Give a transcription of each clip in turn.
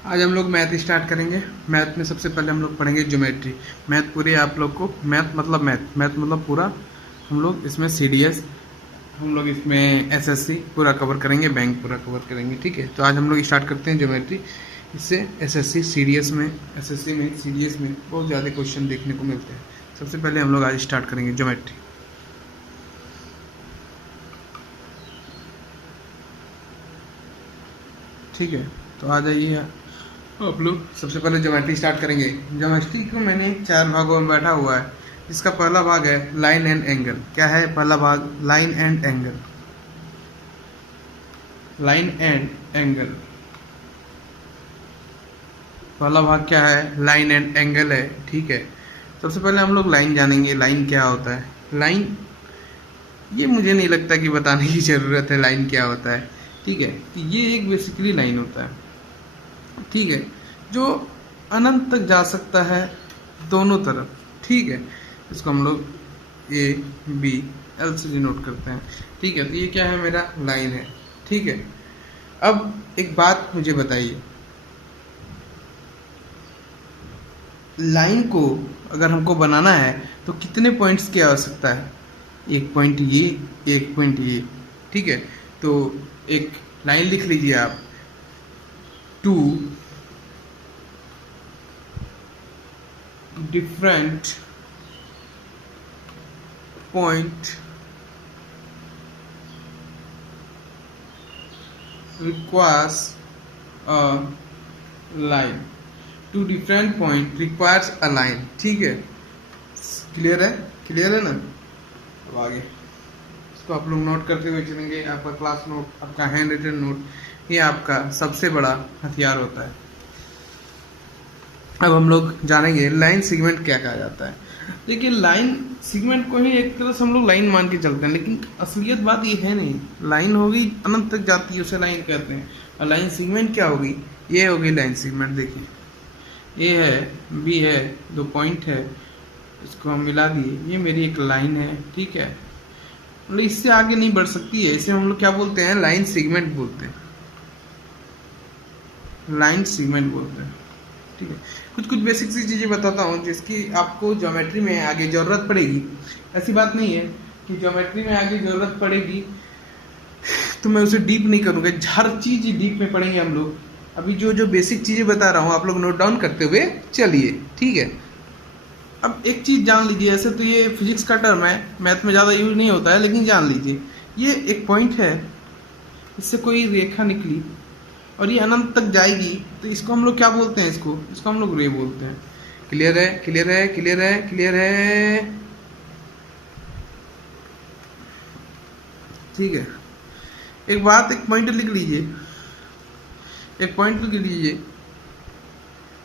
आज हम लोग मैथ स्टार्ट करेंगे। मैथ में सबसे पहले हम लोग पढ़ेंगे ज्योमेट्री। मैथ पूरे आप लोग को मैथ मतलब पूरा हम लोग इसमें सीडीएस, हम लोग इसमें एसएससी पूरा कवर करेंगे, बैंक पूरा कवर करेंगे। ठीक है, तो आज हम लोग स्टार्ट करते हैं ज्योमेट्री। इससे एसएससी सीडीएस में, एसएससी में सीडीएस में बहुत ज़्यादा क्वेश्चन देखने को मिलते हैं। सबसे पहले हम लोग आज स्टार्ट करेंगे ज्योमेट्री। ठीक है, तो आ जाइए आप लोग। सबसे पहले ज्योमेट्री स्टार्ट करेंगे। ज्योमेट्री को मैंने 4 भागों में बैठा हुआ है। इसका पहला भाग है लाइन एंड एंगल। क्या है पहला भाग? Line and angle. Line and angle पहला भाग क्या है? लाइन एंड एंगल है। ठीक है, सबसे पहले हम लोग लाइन जानेंगे। लाइन क्या होता है? लाइन, ये मुझे नहीं लगता कि बताने की ज़रूरत है लाइन क्या होता है। ठीक है, कि ये एक बेसिकली लाइन होता है, ठीक है, जो अनंत तक जा सकता है दोनों तरफ। ठीक है, इसको हम लोग ए बी एल से डिनोट करते हैं। ठीक है, तो ये क्या है? मेरा लाइन है। ठीक है, अब एक बात मुझे बताइए, लाइन को अगर हमको बनाना है तो कितने पॉइंट्स की आवश्यकता है? एक पॉइंट ये, एक पॉइंट ये। ठीक है, तो एक लाइन लिख लीजिए आप। 2 different point requires a line। 2 different point requires a line। ठीक है, क्लियर है? क्लियर है ना? अब आगे इसको आप लोग नोट करते हुए चलेंगे। आपका क्लास नोट, आपका हैंड रिटन नोट, ये आपका सबसे बड़ा हथियार होता है। अब हम लोग जानेंगे लाइन सेगमेंट क्या कहा जाता है। देखिए, लाइन सेगमेंट को ही एक तरह से हम लोग लाइन मान के चलते हैं, लेकिन असलियत बात ये है नहीं। लाइन होगी अनंत तक जाती है, उसे लाइन कहते हैं। और लाइन सेगमेंट क्या होगी? ये होगी लाइन सेगमेंट। देखिए, ए है, बी है, 2 पॉइंट है, इसको हम मिला दिए, ये मेरी एक लाइन है। ठीक है, मतलब इससे आगे नहीं बढ़ सकती है। इसे हम लोग क्या बोलते हैं? लाइन सेगमेंट बोलते हैं। लाइन सेगमेंट बोलते हैं। ठीक है, कुछ बेसिक सी चीज़ें बताता हूँ जिसकी आपको ज्योमेट्री में आगे ज़रूरत पड़ेगी। ऐसी बात नहीं है कि ज्योमेट्री में आगे ज़रूरत पड़ेगी तो मैं उसे डीप नहीं करूँगा। हर चीज़ डीप में पढ़ेंगे हम लोग। अभी जो बेसिक चीज़ें बता रहा हूँ आप लोग नोट डाउन करते हुए चलिए। ठीक है, अब एक चीज़ जान लीजिए। ऐसे तो ये फिजिक्स का टर्म है, मैथ में ज़्यादा यूज नहीं होता है, लेकिन जान लीजिए, ये एक पॉइंट है, इससे कोई रेखा निकली और ये अनंत तक जाएगी, तो इसको हम लोग क्या बोलते हैं? इसको हम लोग रे बोलते हैं। क्लियर है? क्लियर है? क्लियर है? क्लियर है? ठीक है, एक बात, एक पॉइंट लिख लीजिए। एक पॉइंट लिख लीजिए,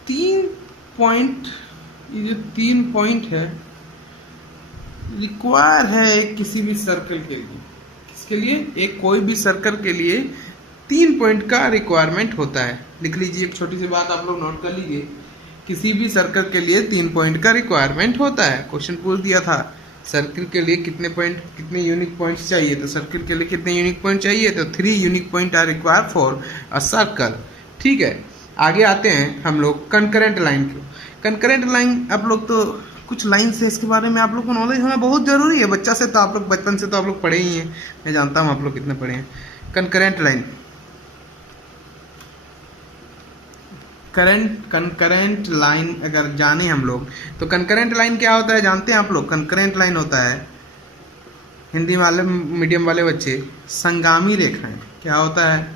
3 पॉइंट, ये जो 3 पॉइंट है रिक्वायर है किसी भी सर्कल के लिए। किसके लिए? एक कोई भी सर्कल के लिए 3 पॉइंट का रिक्वायरमेंट होता है। लिख लीजिए, एक छोटी सी बात आप लोग नोट कर लीजिए। किसी भी सर्कल के लिए 3 पॉइंट का रिक्वायरमेंट होता है। क्वेश्चन पूछ दिया था, सर्कल के लिए कितने पॉइंट, कितने यूनिक पॉइंट्स चाहिए? तो सर्कल के लिए कितने यूनिक पॉइंट चाहिए? तो 3 unique point are required for a circle. ठीक है, आगे आते हैं हम लोग कंकरेंट लाइन को। कंकरेंट लाइन, आप लोग तो कुछ लाइन से इसके बारे में आप लोग को नॉलेज होना बहुत जरूरी है। बच्चा से तो आप लोग, बचपन से तो आप लोग पढ़े ही हैं, मैं जानता हूँ आप लोग कितने पढ़े हैं। कंकरेंट लाइन, कंकरेंट लाइन अगर जाने हम लोग तो कंकरेंट लाइन क्या होता है जानते हैं आप लोग? कंकरेंट लाइन होता है, हिंदी वाले मीडियम वाले बच्चे, संगामी रेखाएं। क्या होता है?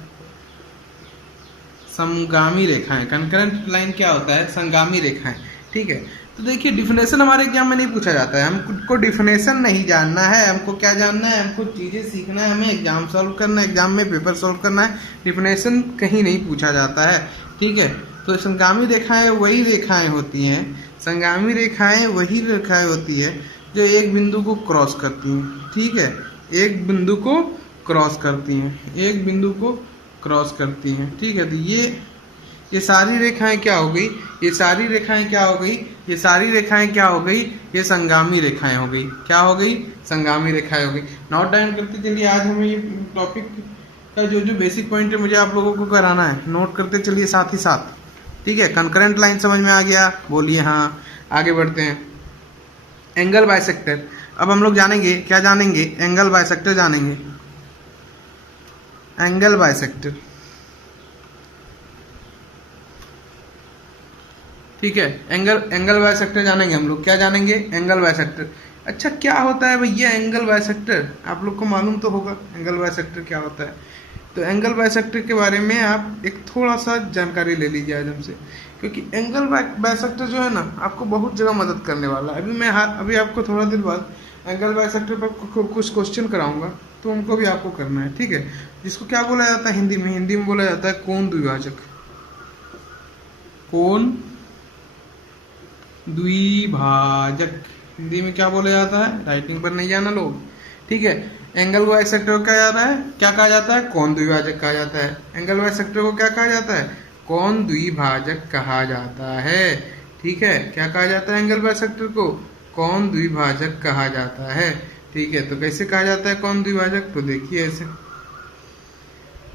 समगामी रेखाएं। कंकरेंट लाइन क्या होता है? संगामी रेखाएं। ठीक है, तो देखिए, डिफिनेशन हमारे एग्जाम में नहीं पूछा जाता है। हमको डिफिनेशन नहीं जानना है, हमको क्या जानना है? हमको चीज़ें सीखना है, हमें एग्जाम सॉल्व करना है, एग्जाम में पेपर सॉल्व करना है। डिफिनेशन कहीं नहीं पूछा जाता है। ठीक है, तो संगामी रेखाएं वही रेखाएं होती हैं, संगामी रेखाएं वही रेखाएं होती है जो एक बिंदु को क्रॉस करती हैं। ठीक है, एक बिंदु को क्रॉस करती हैं, एक बिंदु को क्रॉस करती हैं। ठीक है, तो ये सारी रेखाएं क्या हो गई? ये सारी रेखाएं क्या हो गई? ये सारी रेखाएं क्या हो गई? ये संगामी रेखाएं हो गई। क्या हो गई? संगामी रेखाएं हो गई। नोट डाउन करते चलिए। आज हमें ये टॉपिक का जो बेसिक पॉइंट है मुझे आप लोगों को कराना है, नोट करते चलिए साथ ही साथ। ठीक है, कंकरेंट लाइन समझ में आ गया, बोलिए हाँ। आगे बढ़ते हैं, एंगल बाइसेक्टर। अब हम लोग जानेंगे, क्या जानेंगे, एंगल बाइसेक्टर जानेंगे। एंगल बाइसेक्टर, ठीक है, एंगल बाइसेक्टर जानेंगे हम लोग। क्या जानेंगे, एंगल बाइसेक्टर। अच्छा, क्या होता है भैया एंगल बाइसेक्टर, आप लोग को मालूम तो होगा एंगल बाइसेक्टर क्या होता है। तो एंगल बाइसेक्टर के बारे में आप एक थोड़ा सा जानकारी ले लीजिए आज हमसे, क्योंकि एंगल बाइसेक्टर जो है ना आपको बहुत जगह मदद करने वाला है। अभी आपको थोड़ा देर बाद एंगल बाइसेक्टर पर कुछ क्वेश्चन कराऊंगा, तो उनको भी आपको करना है, ठीक है। जिसको क्या बोला जाता है हिंदी में बोला जाता है कोण द्विभाजक। कोण द्विभाजक हिंदी में क्या बोला जाता है, राइटिंग पर नहीं जाना लोग, ठीक है। एंगल बाइसेक्टर को क्या जाता है, क्या कहा जाता है, कोण द्विभाजक कहा जाता है। एंगल बाइसेक्टर को क्या कहा जाता है, कोण द्विभाजक कहा जाता है, ठीक है। क्या कहा जाता है एंगल बाइसेक्टर को, कोण द्विभाजक कहा जाता है, ठीक है। तो कैसे कहा जाता है कोण द्विभाजक, तो देखिए ऐसे,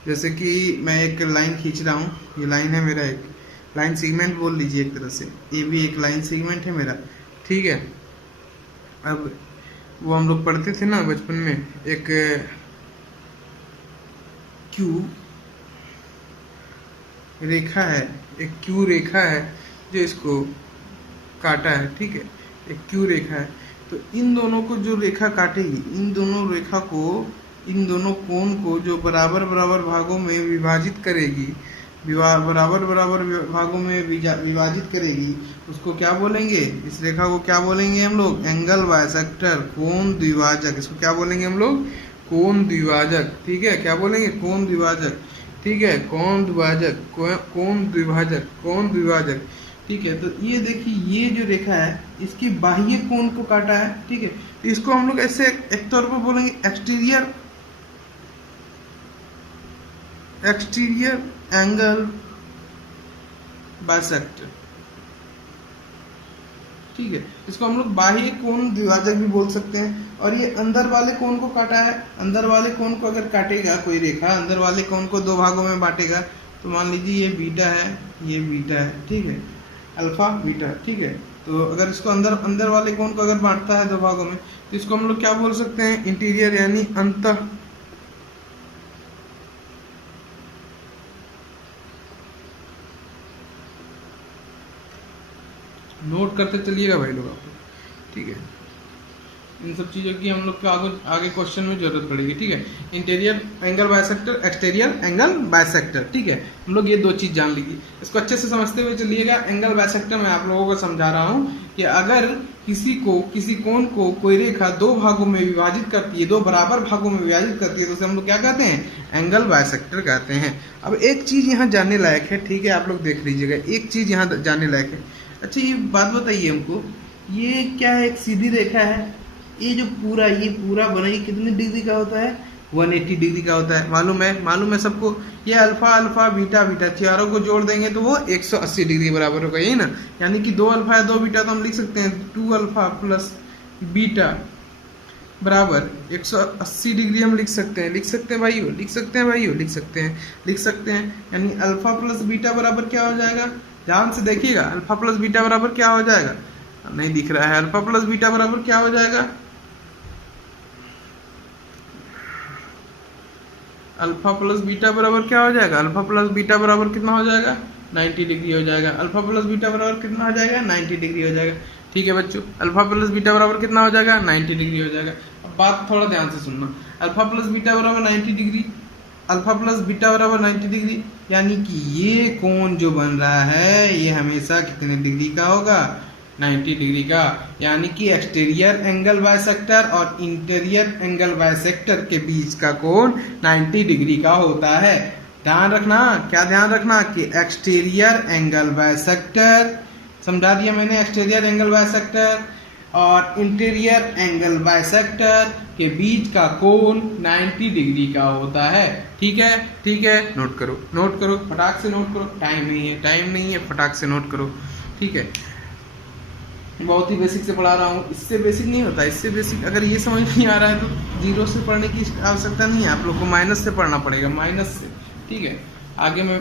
जैसे कि मैं एक लाइन खींच रहा हूँ, ये लाइन है मेरा, एक लाइन सेगमेंट बोल लीजिए एक तरह से, ये भी एक लाइन सेगमेंट है मेरा, ठीक है। अब वो हम लोग पढ़ते थे ना बचपन में, एक क्यू रेखा है, एक क्यू रेखा है जो इसको काटा है, ठीक है, एक क्यू रेखा है। तो इन दोनों को जो रेखा काटेगी, इन दोनों रेखा को, इन दोनों कोण को जो बराबर बराबर भागों में विभाजित करेगी, बराबर बराबर भागों में विभाजित करेगी, उसको क्या बोलेंगे, इस रेखा को क्या बोलेंगे हम लोग, एंगल बाइसेक्टर, कोण द्विभाजक। इसको क्या बोलेंगे हम लोग, कोण द्विभाजक, ठीक है। क्या बोलेंगे, कोण द्विभाजक, ठीक है, कोण द्विभाजक, कोण द्विभाजक, कोण द्विभाजक, ठीक है। तो ये देखिए, ये जो रेखा है इसकी बाह्य कोण को काटा है, ठीक है। तो इसको हम लोग ऐसे एक तौर पर बोलेंगे एक्सटीरियर एंगल बाइसेक्टर, ठीक है। इसको हम लोग बाह्य कोण द्विभाजक भी बोल सकते हैं। और ये अंदर वाले कोण को काटा है, अंदर वाले कोण को अगर काटेगा कोई रेखा, अंदर वाले कोण को दो भागों में बांटेगा, तो मान लीजिए ये बीटा है, ये बीटा है, ठीक है, अल्फा बीटा, ठीक है। तो अगर इसको अंदर वाले कोण को अगर बांटता है दो भागों में, तो इसको हम लोग क्या बोल सकते हैं, इंटीरियर यानी अंतः, नोट करते चलिएगा भाई लोग आपको, ठीक है। इन सब चीज़ों की हम लोग को आगे क्वेश्चन में जरूरत पड़ेगी, ठीक है। Interior angle bisector, exterior angle bisector, ठीक है। हम लोग ये दो चीज़ जान लीजिए, इसको अच्छे से समझते हुए चलिएगा। एंगल बाइसेक्टर मैं आप लोगों को समझा रहा हूँ कि अगर किसी कोण को कोई रेखा दो भागों में विभाजित करती है, दो बराबर भागों में विभाजित करती है, तो उसे हम लोग क्या कहते हैं, एंगल बाइसेक्टर कहते हैं। अब एक चीज़ यहाँ जानने लायक है, ठीक है, आप लोग देख लीजिएगा, एक चीज़ यहाँ जानने लायक है। अच्छा, ये बात बताइए हमको, ये क्या है, एक सीधी रेखा है, ये पूरा बना, ये कितने डिग्री का होता है, 180 डिग्री का होता है, मालूम है सबको। ये अल्फा बीटा चारों को जोड़ देंगे तो वो 180 डिग्री बराबर होगा, यही ना। यानी कि 2 अल्फा है 2 बीटा, तो हम लिख सकते हैं 2 अल्फा प्लस बीटा बराबर 180 डिग्री हम लिख सकते हैं यानी अल्फा प्लस बीटा बराबर क्या हो जाएगा, ध्यान से देखिएगा, अल्फा प्लस बीटा बराबर क्या हो जाएगा, नहीं दिख रहा है, अल्फा प्लस बीटा बराबर क्या हो जाएगा, अल्फा प्लस बीटा बराबर क्या हो जाएगा, अल्फा प्लस बीटा बराबर कितना हो जाएगा, 90 डिग्री हो जाएगा। अल्फा प्लस बीटा बराबर कितना हो जाएगा, 90 डिग्री हो जाएगा, ठीक है बच्चों। अल्फा प्लस बीटा बराबर कितना हो जाएगा, 90 डिग्री हो जाएगा। अब बात थोड़ा ध्यान से सुनना, अल्फा प्लस बीटा बराबर 90 डिग्री, अल्फा प्लस बीटा बराबर 90 डिग्री, यानी कि ये कोण जो बन रहा है ये हमेशा कितने डिग्री का होगा, 90 डिग्री का। यानी कि एक्सटीरियर एंगल बाइसेक्टर और इंटीरियर एंगल बाइसेक्टर के बीच का कोण 90 डिग्री का होता है। ध्यान रखना, क्या ध्यान रखना कि एक्सटीरियर एंगल बाइसेक्टर, समझा दिया मैंने, एक्सटीरियर एंगल बाइसेक्टर और इंटीरियर एंगल बाइसेक्टर के बीच का कोण 90 डिग्री का होता है। ठीक है, नोट करो, फटाक से नोट करो, टाइम नहीं है, फटाक से नोट करो, ठीक है। बहुत ही बेसिक से पढ़ा रहा हूँ, इससे बेसिक नहीं होता, इससे बेसिक अगर ये समझ नहीं आ रहा है तो जीरो से पढ़ने की आवश्यकता नहीं है, आप लोग को माइनस से पढ़ना पड़ेगा, माइनस से, ठीक है। आगे मैं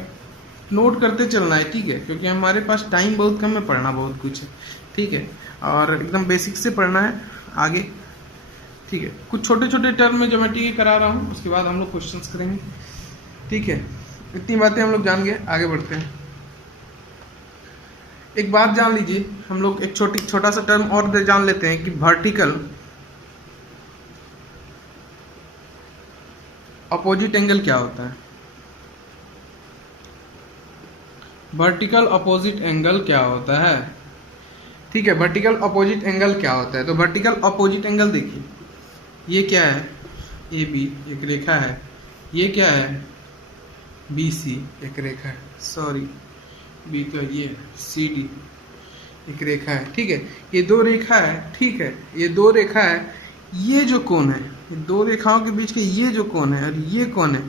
नोट करते चलना है, ठीक है, क्योंकि हमारे पास टाइम बहुत कम है, पढ़ना बहुत कुछ है, ठीक है, और एकदम बेसिक से पढ़ना है आगे, ठीक है। कुछ छोटे छोटे टर्म में ज्योमेट्री के करा रहा हूँ, उसके बाद हम लोग क्वेश्चंस करेंगे, ठीक है। इतनी बातें हम लोग जान गए, आगे बढ़ते हैं। एक बात जान लीजिए, हम लोग एक छोटा सा टर्म और जान लेते हैं कि वर्टिकल अपोजिट एंगल क्या होता है। वर्टिकल अपोजिट एंगल क्या होता है, ठीक है। वर्टिकल अपोजिट एंगल क्या होता है, तो वर्टिकल अपोजिट एंगल देखिए, ये क्या है, ए बी एक रेखा है, ये क्या है, बी सी एक रेखा है, सॉरी बी तो ये सी डी एक रेखा है, ठीक है। ये दो रेखा है, ठीक है, ये दो रेखा है, ये जो कोण है, ये दो रेखाओं के बीच के ये जो कोण है और ये कोण है,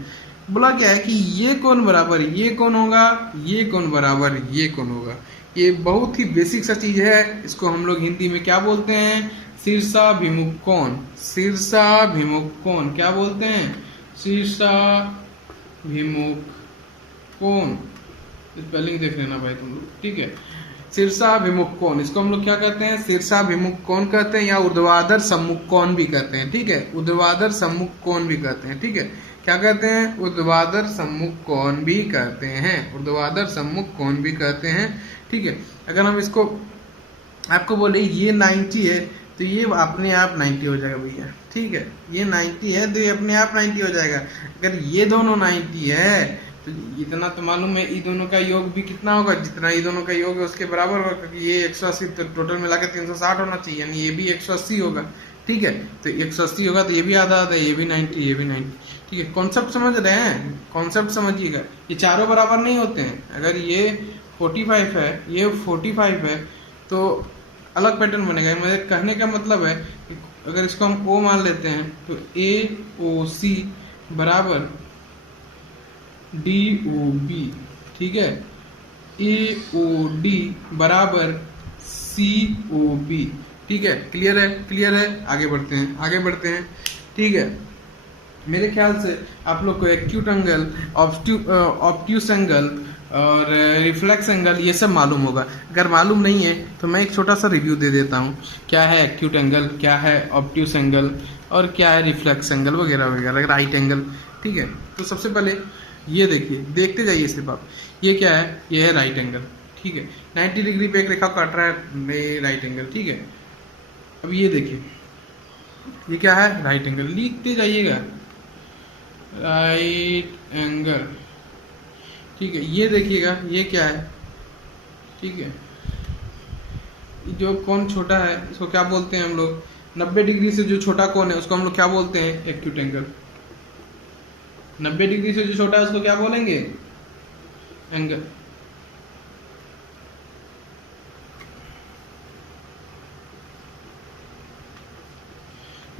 बोला क्या है कि ये कोण बराबर ये कोण होगा, ये कोण बराबर ये कोण होगा। ये बहुत ही बेसिक सा चीज है, इसको हम लोग हिंदी में क्या बोलते हैं, शीर्षाभिमुख कोण। शीर्षाभिमुख कोण क्या बोलते हैं, शीर्षाभिमुख कोण। स्पेलिंग देख लेना भाई तुम लोग, ठीक है। शीर्षाभिमुख कोण, इसको हम लोग क्या कहते हैं, शीर्षाभिमुख कोण कहते हैं, या ऊर्ध्वाधर सम्मुख कोण भी कहते हैं, ठीक है। ऊर्ध्वाधर सम्मुख कोण भी कहते हैं, ठीक है। क्या कहते हैं, ऊर्ध्वाधर सम्मुख कोण भी कहते हैं, ऊर्ध्वाधर सम्मुख कोण भी कहते हैं, ठीक है। अगर हम इसको आपको बोले ये 90 है, तो ये अपने आप 90 हो जाएगा भैया, ठीक है। ये 90 है तो ये अपने आप 90 हो जाएगा। अगर ये दोनों 90 है तो इतना तो मालूम है, ये दोनों का योग भी कितना होगा, जितना ये दोनों का योग है उसके बराबर होगा, क्योंकि ये 180 तो टोटल मिला के 360 होना चाहिए, यानी ये भी 180 होगा, ठीक है। तो 180 होगा तो ये भी आधा आधा है, ये भी 90, ये भी 90, ठीक है। कॉन्सेप्ट समझ रहे हैं, कॉन्सेप्ट समझिएगा। ये चारों बराबर नहीं होते हैं, अगर ये 45 है, ये 45 है, तो अलग पैटर्न बनेगा। मेरे कहने का मतलब है कि अगर इसको हम O मान लेते हैं तो AOC बराबर DOB, ठीक है। AOD बराबर COB, ठीक है। क्लियर है, क्लियर है। आगे बढ़ते हैं, आगे बढ़ते हैं, ठीक है। मेरे ख्याल से आप लोग को एक्यूट एंगल, ऑब्ट्यूस एंगल और रिफ्लेक्स एंगल ये सब मालूम होगा। अगर मालूम नहीं है तो मैं एक छोटा सा रिव्यू दे देता हूँ, क्या है एक्यूट एंगल, क्या है ऑब्ट्यूस एंगल और क्या है रिफ्लेक्स एंगल वगैरह वगैरह, राइट एंगल, ठीक है। तो सबसे पहले ये देखिए, देखते जाइए सिर्फ आप, ये क्या है, ये है राइट एंगल, ठीक है। 90 डिग्री पे एक रेखा काट रहा है राइट एंगल, ठीक है। अब ये देखिए, ये क्या है, राइट एंगल, लिखते जाइएगा, राइट एंगल, ठीक है। ये देखिएगा, ये क्या है, ठीक है। जो कोण छोटा है इसको क्या बोलते हैं हम लोग, 90 डिग्री से जो छोटा कोण है उसको हम लोग क्या बोलते हैं, एक्यूट एंगल। 90 डिग्री से जो छोटा है उसको क्या बोलेंगे, एंगल।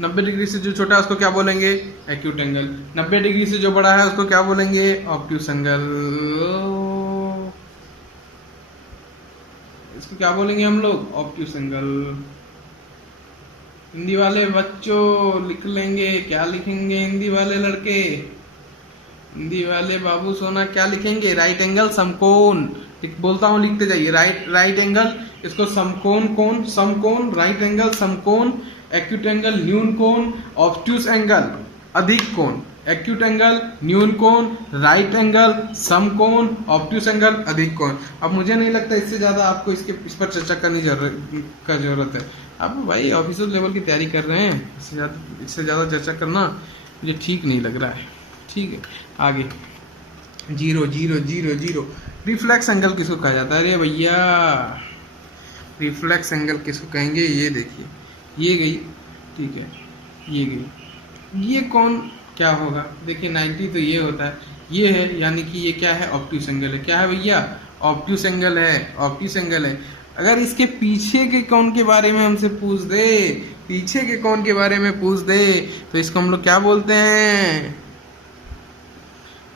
नब्बे डिग्री से जो छोटा है उसको क्या बोलेंगे, एक्यूट एंगल। 90 डिग्री से जो बड़ा है उसको क्या बोलेंगे, ऑब्ट्यूस एंगल। इसको क्या बोलेंगे हम लोग, ऑब्ट्यूस एंगल। हिंदी वाले बच्चों लिख लेंगे, क्या लिखेंगे हिंदी वाले लड़के, हिंदी वाले बाबू सोना क्या लिखेंगे, राइट एंगल समकोण। बोलता हूँ, लिखते जाइए, राइट एंगल, इसको समकोण कोण, समकोण, राइट एंगल समकोण, एक्यूट एंगल न्यून कोण, ऑब्ट्यूस एंगल अधिक कोण। एक्यूट एंगल न्यून कोण, राइट एंगल समकोण, ऑब्ट्यूस एंगल अधिक कोण। अब मुझे नहीं लगता इससे ज्यादा आपको इस पर चर्चा करनी जरूरत है। अब भाई ऑफिसर लेवल की तैयारी कर रहे हैं, इससे ज्यादा चर्चा करना मुझे ठीक नहीं लग रहा है, ठीक है। आगे 0 0 0 0 रिफ्लेक्स एंगल किसको कहा जाता है, अरे भैया रिफ्लेक्स एंगल किसको कहेंगे, ये देखिए, ये गई, ठीक है, ये गई, ये कौन क्या होगा, देखिए 90 तो ये होता है, ये है, यानी कि ये क्या है, ऑब्ट्यूस एंगल है। क्या है भैया, ऑब्ट्यूस एंगल है, ऑब्ट्यूस एंगल है। अगर इसके पीछे के कोण के बारे में हमसे पूछ दे, पीछे के कोण के बारे में पूछ दे, तो इसको हम लोग क्या बोलते हैं,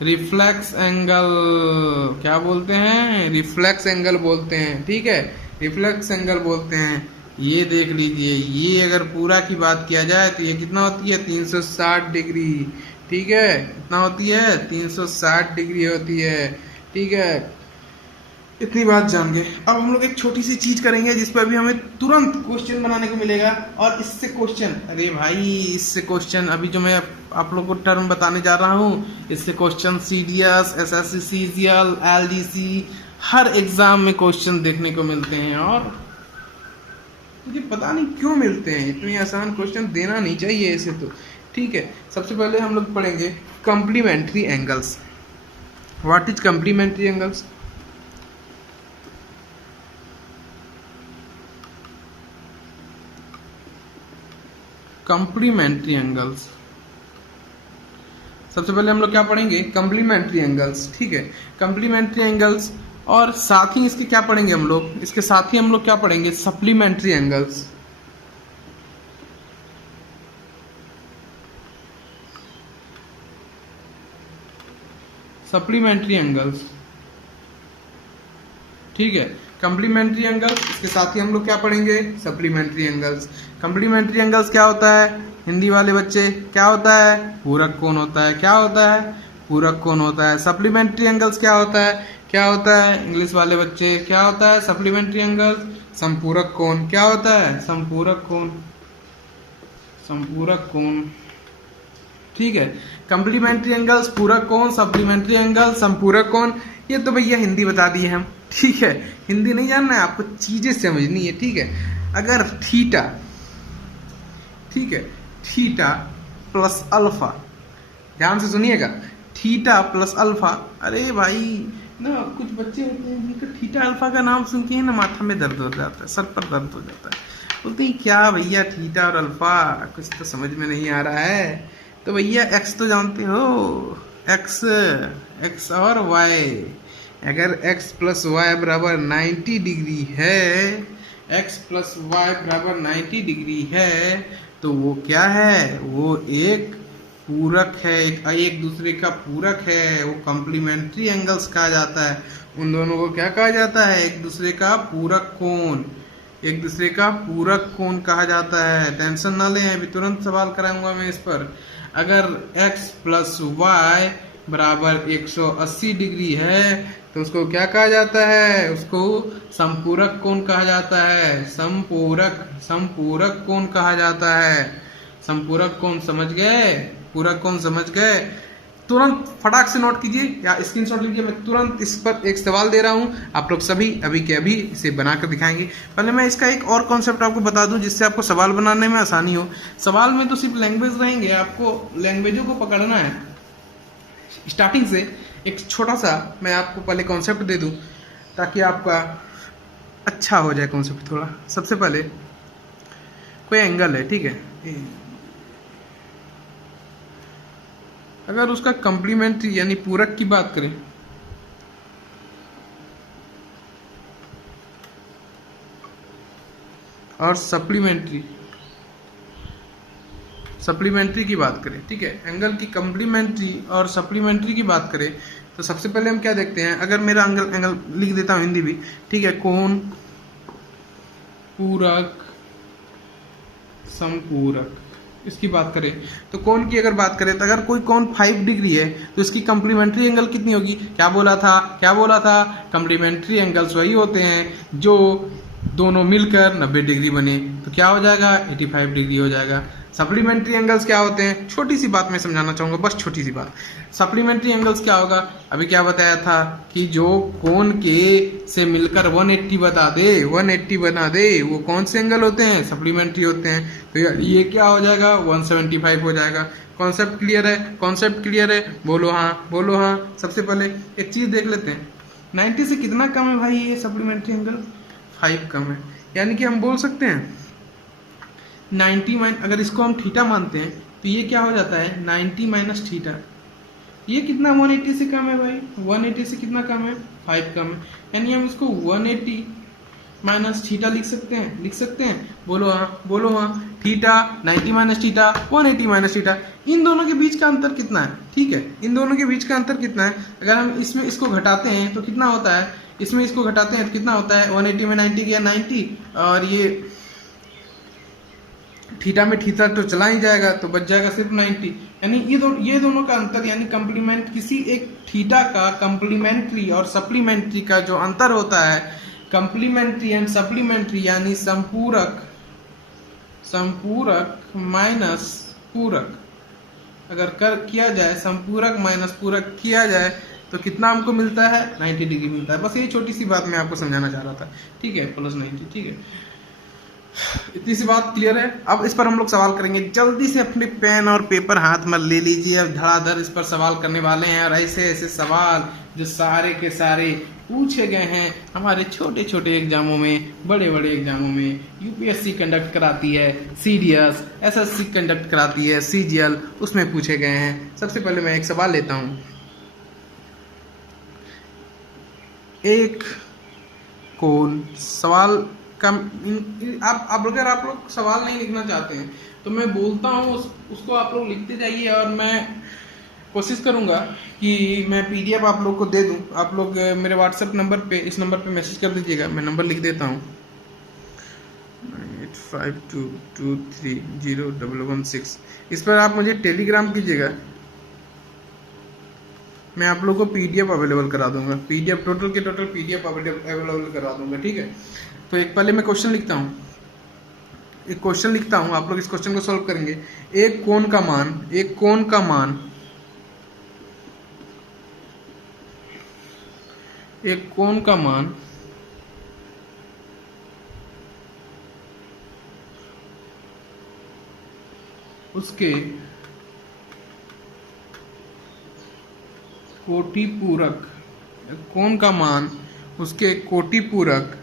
रिफ्लेक्स एंगल। क्या बोलते हैं, रिफ्लेक्स एंगल बोलते हैं, ठीक है, रिफ्लेक्स एंगल बोलते हैं। ये देख लीजिए, ये अगर पूरा की बात किया जाए तो ये कितना होती है, 360 डिग्री, ठीक है, कितना होती है, 360 डिग्री होती है, ठीक है। इतनी बात जान गए। अब हम लोग एक छोटी सी चीज करेंगे जिस पर भी हमें तुरंत क्वेश्चन बनाने को मिलेगा, और इससे क्वेश्चन, अरे भाई इससे क्वेश्चन, अभी जो मैं आप लोग को टर्म बताने जा रहा हूँ, इससे question CDS, SSC, CGL, LDC, हर एग्जाम में क्वेश्चन देखने को मिलते हैं। और मुझे पता नहीं क्यों मिलते हैं, इतनी आसान क्वेश्चन देना नहीं चाहिए ऐसे तो। ठीक है, सबसे पहले हम लोग पढ़ेंगे complementary angles. What is complementary angles? Complementary angles, सबसे पहले हम लोग क्या पढ़ेंगे? Complementary angles. ठीक है, कम्प्लीमेंट्री एंगल्स, और साथ ही इसके क्या पढ़ेंगे हम लोग? इसके साथ ही हम लोग क्या पढ़ेंगे? Supplementary angles. सप्लीमेंट्री एंगल्स, ठीक है, कम्प्लीमेंट्री एंगल्स, इसके साथ ही हम लोग क्या पढ़ेंगे? Supplementary angles. कम्प्लीमेंट्री एंगल्स क्या होता है हिंदी वाले बच्चे? क्या होता है? पूरक कोण होता है। क्या होता है? पूरक कोण होता है। सप्लीमेंट्री एंगल्स क्या होता है? क्या होता है इंग्लिश वाले बच्चे? क्या होता है सप्लीमेंट्री एंगल्स? संपूरक कोण। क्या होता है? संपूरक कोण। संपूरक कोण, ठीक है। कम्प्लीमेंट्री एंगल्स, पूरक कोण, सप्लीमेंट्री एंगल, संपूरक कोण, ये तो भैया हिंदी बता दिए हम। ठीक है, हिंदी नहीं जानना है आपको, चीजें समझनी है। ठीक है, अगर थीटा, ठीक है, थीटा प्लस अल्फा, ध्यान से सुनिएगा, थीटा प्लस अल्फा, अरे भाई ना कुछ बच्चे होते हैं जिनका थीटा अल्फा का नाम सुनते हैं ना माथा में दर्द हो जाता है, सर पर दर्द हो जाता है, बोलते हैं क्या भैया थीटा और अल्फा, कुछ तो समझ में नहीं आ रहा है। तो भैया एक्स तो जानते हो, एक्स, एक्स और वाई, अगर x प्लस वाई बराबर 90 डिग्री है, x प्लस वाई बराबर 90 डिग्री है, तो वो क्या है? वो एक पूरक है, एक दूसरे का पूरक है, वो कॉम्प्लीमेंट्री एंगल्स कहा जाता है। उन दोनों को क्या कहा जाता है? एक दूसरे का पूरक कोण, एक दूसरे का पूरक कोण कहा जाता है। टेंशन ना लें, अभी तुरंत सवाल कराऊंगा मैं इस पर। अगर x प्लस वाई बराबर 180 डिग्री है तो उसको क्या कहा जाता है? उसको संपूरक कोण कहा जाता है। संपूरक कोण कहा जाता है। संपूरक कोण समझ गए? पूरक कोण समझ गए? तुरंत फटाक से नोट कीजिए या स्क्रीनशॉट लीजिए, मैं तुरंत इस पर एक सवाल दे रहा हूं, आप लोग सभी अभी के अभी इसे बनाकर दिखाएंगे। पहले मैं इसका एक और कॉन्सेप्ट आपको बता दूं जिससे आपको सवाल बनाने में आसानी हो। सवाल में तो सिर्फ लैंग्वेज रहेंगे, आपको लैंग्वेजों को पकड़ना है। स्टार्टिंग से एक छोटा सा मैं आपको पहले कॉन्सेप्ट दे दूं ताकि आपका अच्छा हो जाए कॉन्सेप्ट थोड़ा। सबसे पहले कोई एंगल है, ठीक है, अगर उसका कम्प्लीमेंट्री यानी पूरक की बात करें और सप्लीमेंट्री की बात करें, ठीक है, एंगल की कम्प्लीमेंट्री और सप्लीमेंट्री की बात करें, तो सबसे पहले हम क्या देखते हैं? अगर मेरा एंगल लिख देता हूं हिंदी भी, ठीक है, कोण, पूरक, संपूरक, इसकी बात करें तो कोण की अगर बात करें तो अगर कोई कोण 5 डिग्री है तो इसकी कम्प्लीमेंट्री एंगल कितनी होगी? क्या बोला था? कम्प्लीमेंट्री एंगल्स वही होते हैं जो दोनों मिलकर 90 डिग्री बने, तो क्या हो जाएगा? 85 डिग्री हो जाएगा। सप्लीमेंट्री एंगल्स क्या होते हैं? छोटी सी बात मैं समझाना चाहूंगा, बस छोटी सी बात। सप्लीमेंट्री एंगल्स क्या होगा? अभी क्या बताया था कि जो कोण के से मिलकर 180 बता दे, 180 बना दे, वो कौन से एंगल होते हैं? सप्लीमेंट्री होते हैं। तो ये क्या हो जाएगा? 175 हो जाएगा। कॉन्सेप्ट क्लियर है? कॉन्सेप्ट क्लियर है? बोलो हाँ, बोलो हाँ। सबसे पहले एक चीज देख लेते हैं, 90 से कितना कम है भाई ये सप्लीमेंट्री एंगल? 5 कम है, यानी कि हम बोल सकते हैं 90 अगर इसको हम थीटा मानते हैं तो ये क्या हो जाता है? 90 माइनस थीटा। ये कितना 180 से कम है भाई? 180 से कितना कम है? 5 कम है, यानी हम इसको 180 माइनस थीटा लिख सकते हैं। बोलो हाँ, बोलो हाँ। Theta 90 minus theta, 180 minus theta, इन दोनों के बीच का अंतर कितना है? ठीक है, इन दोनों के बीच का अंतर कितना है? अगर हम इसमें इसको घटाते हैं तो कितना होता है? इसमें इसको घटाते हैं तो कितना होता है? 180 में 90 गया 90, और ये थीटा में थीटा तो चला ही जाएगा, तो बच जाएगा सिर्फ 90। यानी ये दोनों का अंतर, यानी कंप्लीमेंट किसी एक थीटा का कंप्लीमेंट्री और सप्लीमेंट्री का जो अंतर होता है, कंप्लीमेंट्री एंड सप्लीमेंट्री यानी संपूरक माइनस पूरक, अगर किया जाए संपूरक माइनस पूरक किया जाए तो कितना हमको मिलता है, 90 डिग्री मिलता है। बस ये छोटी सी बात मैं आपको समझाना चाह रहा था, ठीक है, प्लस 90, ठीक है, इतनी सी बात क्लियर है। अब इस पर हम लोग सवाल करेंगे। जल्दी से अपने पेन और पेपर हाथ में ले लीजिए, अब धड़ाधड़ इस पर सवाल करने वाले हैं। और ऐसे ऐसे सवाल जो सारे के सारे पूछे गए हैं हमारे छोटे छोटे एग्जामों में, बड़े बड़े एग्जामों में। यूपीएससी कंडक्ट कराती है सीडीएस, एसएससी कंडक्ट कराती है सीजीएल, उसमें पूछे गए हैं। सबसे पहले मैं एक सवाल लेता हूँ। एक कोण सवाल का आप अगर आप लोग सवाल नहीं लिखना चाहते हैं तो मैं बोलता हूँ उसको आप लोग लिखते जाइए, और मैं कोशिश करूँगा कि मैं पीडीएफ आप लोग को दे दूँ। आप लोग मेरे व्हाट्सएप नंबर पे, इस नंबर पे मैसेज कर दीजिएगा, मैं नंबर लिख देता हूँ 9852230116। इस पर आप मुझे टेलीग्राम कीजिएगा, मैं आप लोग को पीडीएफ अवेलेबल करा दूंगा, पीडीएफ टोटल के टोटल पीडीएफ अवेलेबल करा दूंगा, ठीक है। तो एक पहले मैं क्वेश्चन लिखता हूँ, एक क्वेश्चन लिखता हूँ, आप लोग इस क्वेश्चन को सॉल्व करेंगे। एक कोण का मान उसके कोटि पूरक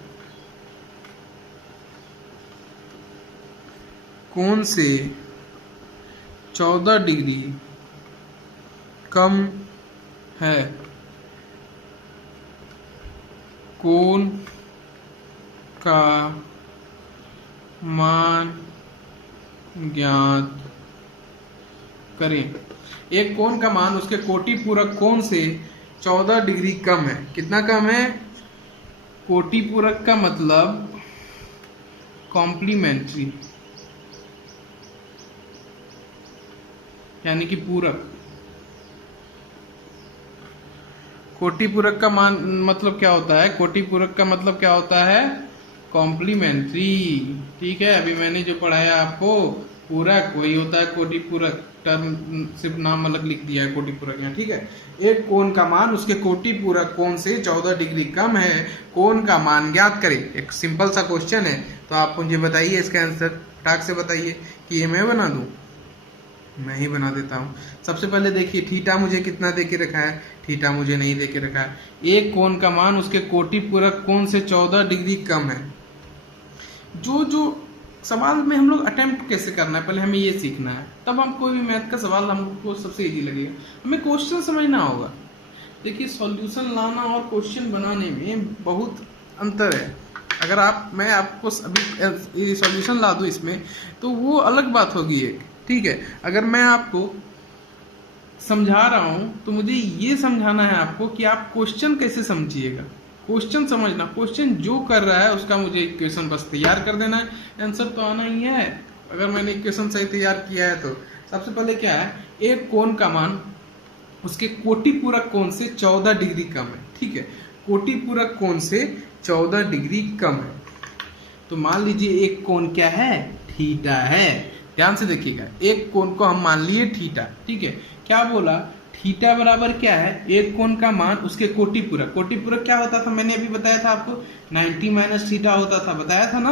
कोण से 14 डिग्री कम है। कोण का मान ज्ञात करें। एक कोण का मान उसके कोटि पूरक कोण से 14 डिग्री कम है। कितना कम है? कोटि पूरक का मतलब कॉम्प्लीमेंट्री, यानी कि पूरक। कोटि पूरक का मान मतलब क्या होता है? कोटि पूरक का मतलब क्या होता है? कॉम्प्लीमेंट्री। ठीक है, अभी मैंने जो पढ़ाया आपको पूरक वही होता है कोटि पूरक। टर्म सिर्फ नाम अलग लिख दिया है कोटि पूरक यहाँ। ठीक है, एक कोण का मान उसके कोटि पूरक कोण से 14 डिग्री कम है। कोण का मान ज्ञात करें। एक सिंपल सा क्वेश्चन है, तो आप मुझे बताइए इसका आंसर, फटाक से बताइए। कि ये मैं बना दूं? मैं ही बना देता हूँ। सबसे पहले देखिए थीटा मुझे कितना दे के रखा है? थीटा मुझे नहीं दे के रखा है। एक कोण का मान उसके कोटि पूरक कोण से 14 डिग्री कम है। जो सवाल में हम लोग अटेम्प्ट कैसे करना है, पहले हमें ये सीखना है, तब हम कोई भी मैथ का सवाल हमको सबसे इजी लगेगा। हमें क्वेश्चन समझना होगा। देखिए सॉल्यूशन लाना और क्वेश्चन बनाने में बहुत अंतर है। अगर मैं आपको अभी सॉल्यूशन ला दूं इसमें, तो वो अलग बात होगी एक। ठीक है, अगर मैं आपको समझा रहा हूं तो मुझे ये समझाना है आपको कि आप क्वेश्चन कैसे समझिएगा। क्वेश्चन समझना, क्वेश्चन जो कर रहा है उसका मुझे इक्वेशन बस तैयार कर देना है, आंसर तो आना ही है। अगर मैंने इक्वेशन सही तैयार किया है तो सबसे पहले क्या है, एक कोण का मान उसके कोटि पूरक कोण से 14 डिग्री कम है। ठीक है, कोटि पूरक कोण से 14 डिग्री कम है। तो मान लीजिए एक कोण क्या है? थीटा है। ध्यान से देखिएगा, एक कोण को हम मान लिए थीटा। ठीक है, क्या बोला? थीटा बराबर क्या है? एक कोण का मान उसके कोटि पूरक। कोटि पूरक क्या होता था? मैंने अभी बताया था आपको, 90 माइनस थीटा होता था। बताया था ना,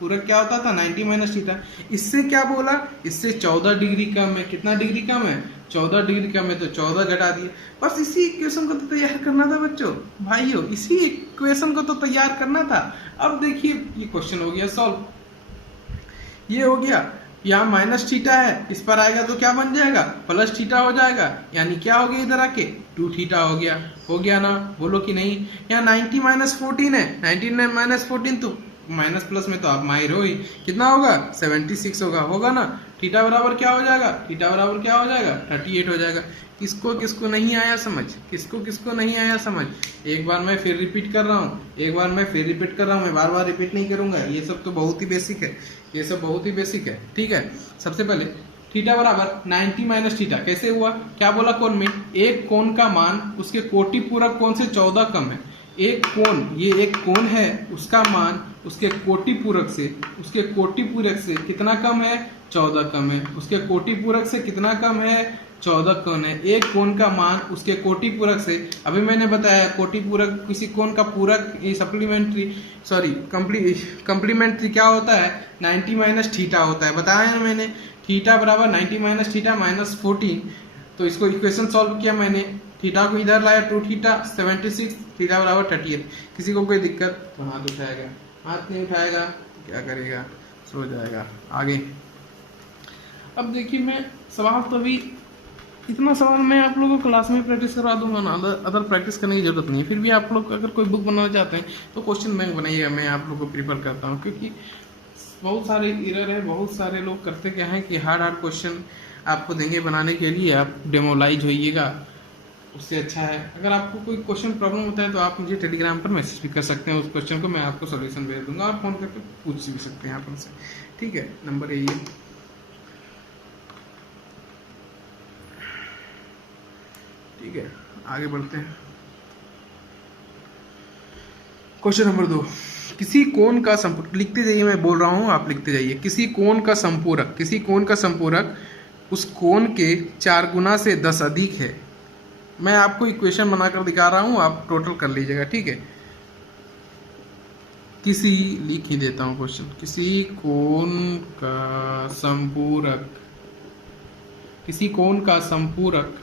पूरक क्या होता था? 90 माइनस थीटा। इससे क्या बोला? इससे 14 डिग्री कम है। कितना डिग्री कम है? 14 डिग्री कम है, तो 14 घटा दिए। बस इसी इक्वेशन को तो तैयार करना था बच्चों, भाइयों, इसी इक्वेशन को तो तैयार करना था। अब देखिए ये क्वेश्चन हो गया सॉल्व। ये हो गया, यहाँ माइनस थीटा है, इस पर आएगा तो क्या बन जाएगा? प्लस थीटा हो जाएगा। यानी क्या हो गया? इधर आके 2 थीटा हो गया। हो गया ना? बोलो कि नहीं? यहाँ 90 माइनस 14 है, 19 माइनस 14 तो माइनस प्लस में तो आप माहिर हो ही। कितना होगा 76 होगा ना। थीटा बराबर क्या हो जाएगा, थीटा बराबर क्या हो जाएगा 38 हो जाएगा। किसको किसको नहीं आया समझ, किसको किसको नहीं आया समझ। एक बार मैं फिर रिपीट कर रहा हूँ, एक बार मैं फिर रिपीट कर रहा हूँ, मैं बार बार रिपीट नहीं करूंगा, ये सब तो बहुत ही बेसिक है, ये सब बहुत ही बेसिक है। ठीक है, सबसे पहले थीटा बराबर 90 माइनस थीटा कैसे हुआ, क्या बोला कोण में, एक कोण का मान उसके कोटि पूरक कोण से 14 कम है। एक कोण, ये एक कोण है, उसका मान उसके कोटि पूरक से, उसके कोटि पूरक से कितना कम है 14 कम है। उसके कोटि पूरक से कितना कम है 14 कम है। एक कोण का मान उसके कोटि पूरक से, अभी मैंने बताया कोटि पूरक किसी कोण का पूरक सप्लीमेंट्री सॉरी कंप्लीमेंट्री क्या होता है 90 माइनस थीटा होता है, बताया ना मैंने। थीटा बराबर 90 माइनस थीटा माइनस 14, तो इसको इक्वेशन सॉल्व किया मैंने, थीटा को इधर लाया 2 थीटा 76, थीटा बराबर 38। किसी को कोई दिक्कत तो हाथ उठाएगा, हाथ नहीं उठाएगा तो क्या करेगा, सो जाएगा। आगे अब देखिए, मैं सवाल तो अभी इतना सवाल मैं आप लोगों को क्लास में प्रैक्टिस करवा दूंगा ना, अदर प्रैक्टिस करने की जरूरत नहीं है। फिर भी आप लोग अगर कोई बुक बनाना चाहते हैं तो क्वेश्चन बैंक बनाइए, मैं आप लोग को प्रीफर करता हूँ, क्योंकि बहुत सारे एरर है, बहुत सारे लोग करते क्या है कि हार्ड हार्ड क्वेश्चन आपको देंगे बनाने के लिए, आप डेमोलाइज होइएगा, उससे अच्छा है अगर आपको कोई क्वेश्चन प्रॉब्लम होता है तो आप मुझे टेलीग्राम पर मैसेज भी कर सकते हैं, उस क्वेश्चन को मैं आपको सॉल्यूशन भेज दूंगा, आप फोन करके पूछ भी सकते हैं अपन से। ठीक है, नंबर यही है। ठीक है, आगे बढ़ते हैं। क्वेश्चन नंबर 2, किसी कोण का संपूरक, लिखते जाइए, मैं बोल रहा हूं आप लिखते जाइए। किसी कोण का संपूरक, किसी कोण का संपूरक उस कोण के 4 गुना से 10 अधिक है। मैं आपको इक्वेशन बनाकर दिखा रहा हूं, आप टोटल कर लीजिएगा। ठीक है, किसी, लिख ही देता हूं क्वेश्चन, किसी कोण का संपूरक, किसी कोण का संपूरक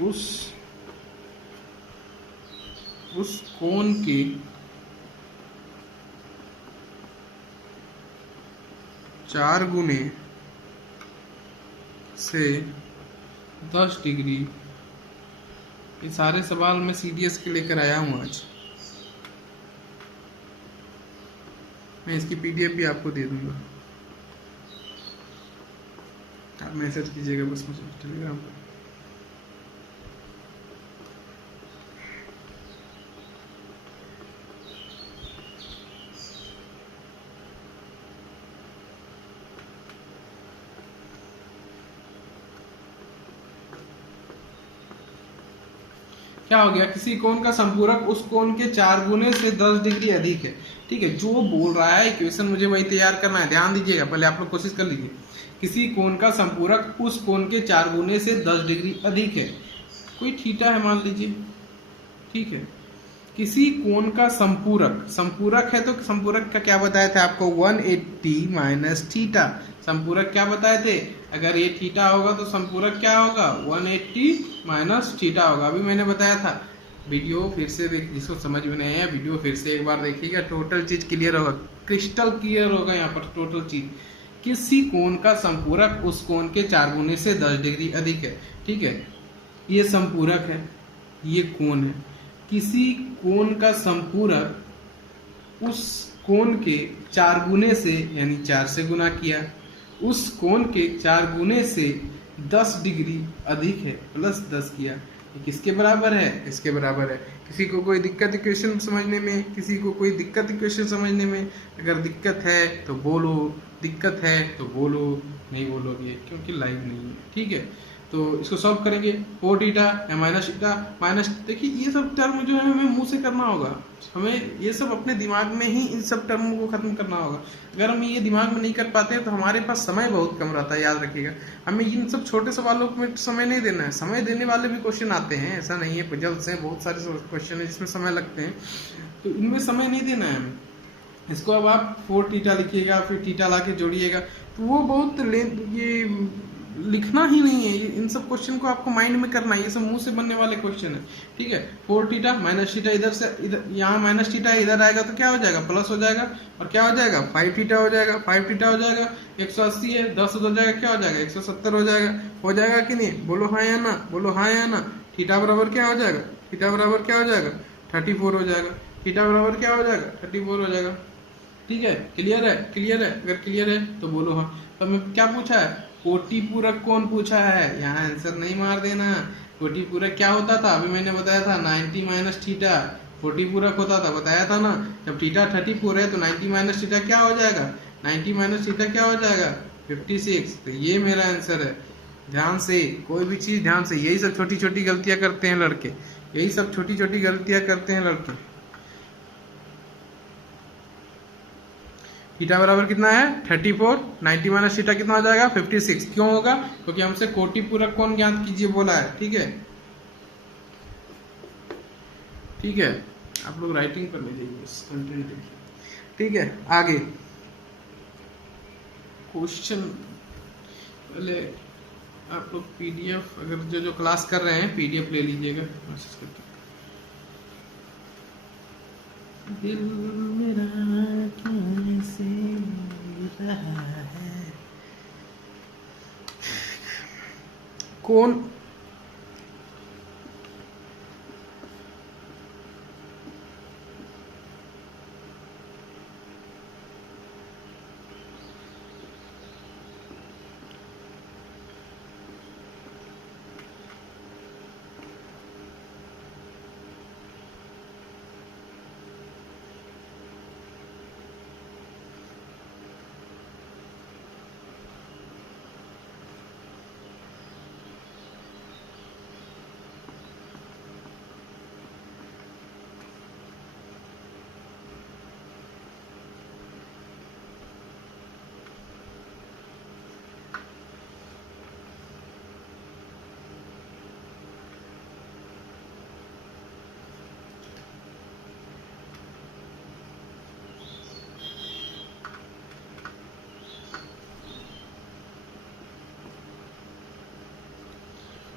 उस कोण के 4 गुने से 10 डिग्री। ये सारे सवाल मैं CDS के लेकर आया हूँ आज, मैं इसकी PDF भी आपको दे दूंगा, आप मैसेज कीजिएगा बस मुझे टेलीग्राम पर। क्या हो गया, किसी कोण का संपूरक उस कोण के 4 गुने से 10 डिग्री अधिक है। ठीक है, जो बोल रहा है इक्वेशन मुझे वही तैयार करना है, ध्यान दीजिएगा, पहले आप लोग कोशिश कर लीजिए। किसी कोण का संपूरक उस कोण के 4 गुने से 10 डिग्री अधिक है। कोई थीटा है मान लीजिए, ठीक है। किसी कोण का संपूरक, संपूरक है तो संपूरक का क्या बताए थे आपको 180 माइनस थीटा। संपूरक क्या बताए थे, अगर ये थीटा होगा तो संपूरक क्या होगा 180 माइनस थीटा होगा। अभी मैंने बताया था, वीडियो फिर से देख, जिसको समझ में नहीं आया वीडियो फिर से एक बार देखिएगा, टोटल चीज क्लियर होगा, क्रिस्टल क्लियर होगा यहाँ पर टोटल चीज। किसी कोण का संपूरक उस कोण के 4 गुने से 10 डिग्री अधिक है। ठीक है, ये संपूरक है, ये कोण है। किसी कोण का संपूरक उस कोण के 4 गुने से, यानी 4 से गुना किया, उस कोण के 4 गुने से 10 डिग्री अधिक है, प्लस 10 किया, ये किसके बराबर है, इसके बराबर है। किसी को कोई दिक्कत इक्वेशन समझने में, किसी को कोई दिक्कत इक्वेशन समझने में, अगर दिक्कत है तो बोलो, दिक्कत है तो बोलो, नहीं बोलोगे क्योंकि लाइव नहीं है। ठीक है, तो इसको सॉल्व करेंगे, 4 थीटा या माइनस थीटा माइनस, देखिए ये सब टर्म जो है हमें मुंह से करना होगा, हमें ये सब अपने दिमाग में ही इन सब टर्म को खत्म करना होगा। अगर हम ये दिमाग में नहीं कर पाते हैं तो हमारे पास समय बहुत कम रहता है, याद रखिएगा। हमें इन सब छोटे सवालों में समय नहीं देना है, समय देने वाले भी क्वेश्चन आते हैं, ऐसा नहीं है, पजल्स हैं, बहुत सारे क्वेश्चन है जिसमें समय लगते हैं, तो इनमें समय नहीं देना है हमें। इसको अब आप 4 थीटा लिखिएगा, फिर थीटा ला के जोड़िएगा, तो वो बहुत ये लिखना ही नहीं है, इन सब क्वेश्चन को आपको माइंड में करना है, ये सब मुंह से बनने वाले क्वेश्चन है। ठीक है, 4 थीटा माइनस थीटा, इधर से इधर, यहाँ माइनस थीटा इधर आएगा तो क्या हो जाएगा, प्लस हो जाएगा, और क्या हो जाएगा 5 थीटा हो जाएगा, 5 थीटा हो जाएगा, 180 है, 10 उधर जाएगा, क्या हो जाएगा 170 हो जाएगा कि नहीं, बोलो हाँ या ना, बोलो हाँ या ना। थीटा बराबर क्या हो जाएगा, थीटा बराबर क्या हो जाएगा 34 हो जाएगा, थीटा बराबर क्या हो जाएगा 34 हो जाएगा। ठीक है, क्लियर है, क्लियर है, अगर क्लियर है तो बोलो हाँ। तो हमें क्या पूछा है, कोटि पूरक कौन पूछा है, यहाँ आंसर नहीं मार देना। कोटि पूरक क्या होता था, अभी मैंने बताया था 90 माइनस थीटा कोटि पूरक होता था, बताया था ना। जब थीटा 34 है तो 90 माइनस थीटा क्या हो जाएगा, 90 माइनस थीटा क्या हो जाएगा 56। तो ये मेरा आंसर है। ध्यान से कोई भी चीज ध्यान से, यही सब छोटी छोटी गलतियां करते हैं लड़के, यही सब छोटी छोटी गलतियां करते हैं लड़के। थीटा बराबर कितना है 34, 90 माइनस थीटा कितना हो जाएगा 56। क्यों होगा, क्योंकि हमसे कोटि पूरक कौन ज्ञात कीजिए बोला है। ठीक है, ठीक है, आप लोग राइटिंग पर ले जाइए कंटेंट देखिए। ठीक है, आगे क्वेश्चन, पहले आप लोग पीडीएफ, अगर जो जो क्लास कर रहे हैं पीडीएफ ले लीजिएगा, मैसेज करके। दिल मेरा कैसे रहा है, कौन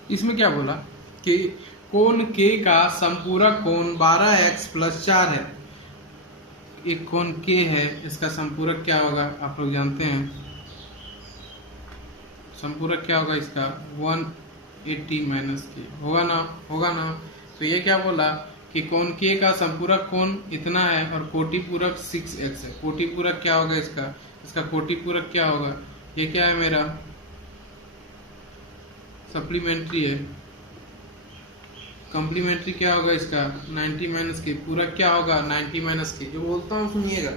इसमें क्या बोला कि कोण के का संपूरक कोण 12x प्लस 4 है। एक कोण के है, इसका संपूरक क्या होगा आप लोग जानते हैं, संपूरक क्या होगा इसका 180 माइनस के होगा ना, होगा ना। तो ये क्या बोला कि कोण के का संपूरक कोण इतना है और कोटि पूरक 6x है। कोटि पूरक क्या होगा इसका, इसका कोटि पूरक क्या होगा, ये क्या है मेरा सप्लीमेंट्री है, कम्प्लीमेंट्री क्या होगा इसका 90 माइनस के, पूरक क्या होगा 90 माइनस के। जो बोलता हूँ सुनिएगा,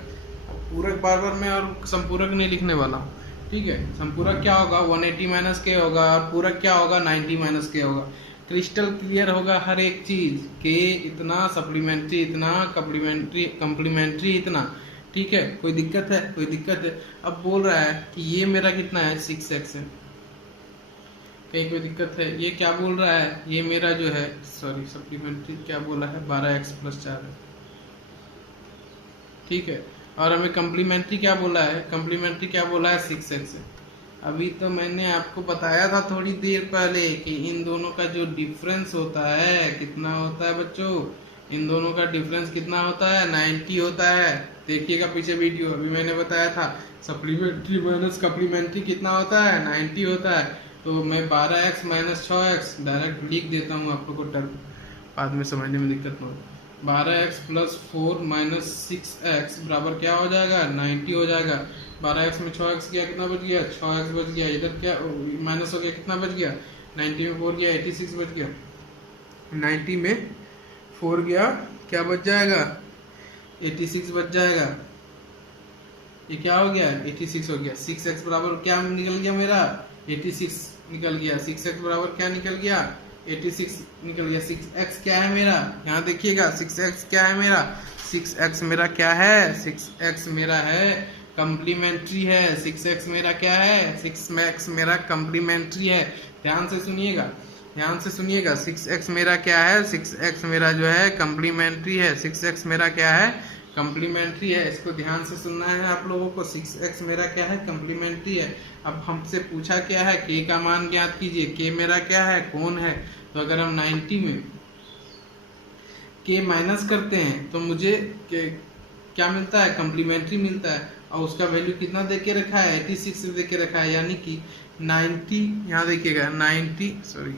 पूरक बार बार मैं और संपूरक नहीं लिखने वाला हूँ। ठीक है, संपूरक क्या होगा 180 माइनस के होगा और पूरक क्या होगा 90 माइनस के होगा। क्रिस्टल क्लियर होगा हर एक चीज, के इतना, सप्लीमेंट्री इतना, कम्प्लीमेंट्री इतना। ठीक है, कोई दिक्कत है, कोई दिक्कत है। अब बोल रहा है कि ये मेरा कितना है 6x है, कहीं कोई दिक्कत है। ये क्या बोल रहा है, ये मेरा जो है सॉरी सप्लीमेंट्री क्या बोला है 12x प्लस 4 है। ठीक है, और हमें कम्प्लीमेंट्री क्या बोला है, कम्प्लीमेंट्री क्या बोला है 6x है। अभी तो मैंने आपको बताया था थोड़ी देर पहले कि इन दोनों का जो डिफरेंस होता है कितना होता है बच्चों, इन दोनों का डिफरेंस कितना होता है 90 होता है। देखिएगा पीछे वीडियो, अभी मैंने बताया था सप्लीमेंट्री माइनस कम्प्लीमेंट्री कितना होता है 90 होता है। तो मैं 12x माइनस 6x डायरेक्ट लिख देता हूँ आप लोग को, टर्म बाद में समझने में दिक्कत न हो। 12x प्लस 4 माइनस 6x बराबर क्या हो जाएगा 90 हो जाएगा। 12x में 6x गया कितना बच गया 6x बच गया, इधर क्या माइनस हो गया कितना बच गया 90 में 4 गया 86 बच गया। 90 में 4 गया क्या बच जाएगा 86 बच जाएगा। ये क्या हो गया 86 हो गया। 6x बराबर क्या निकल गया मेरा 86 निकल गया। 6x बराबर क्या निकल गया 86 निकल गया। 6x क्या है मेरा, यहाँ देखिएगा 6x क्या है मेरा, 6x मेरा क्या है 6x मेरा है कम्प्लीमेंट्री है। 6x मेरा क्या है 6x मेरा कम्प्लीमेंट्री है। ध्यान से सुनिएगा, ध्यान से सुनिएगा। 6x मेरा क्या है 6x मेरा जो है कम्प्लीमेंट्री है। 6x मेरा क्या है कम्प्लीमेंट्री है, इसको ध्यान से सुनना है आप लोगों को। 6x मेरा क्या है कम्प्लीमेंट्री है। अब हमसे पूछा क्या है k का मान ज्ञात कीजिए। k मेरा क्या है कौन है, तो अगर हम 90 में k माइनस करते हैं तो मुझे क्या मिलता है कम्प्लीमेंट्री मिलता है। और उसका वैल्यू कितना दे के रखा है 86 दे के रखा है, यानी कि 90, यहाँ देखिएगा 90 सॉरी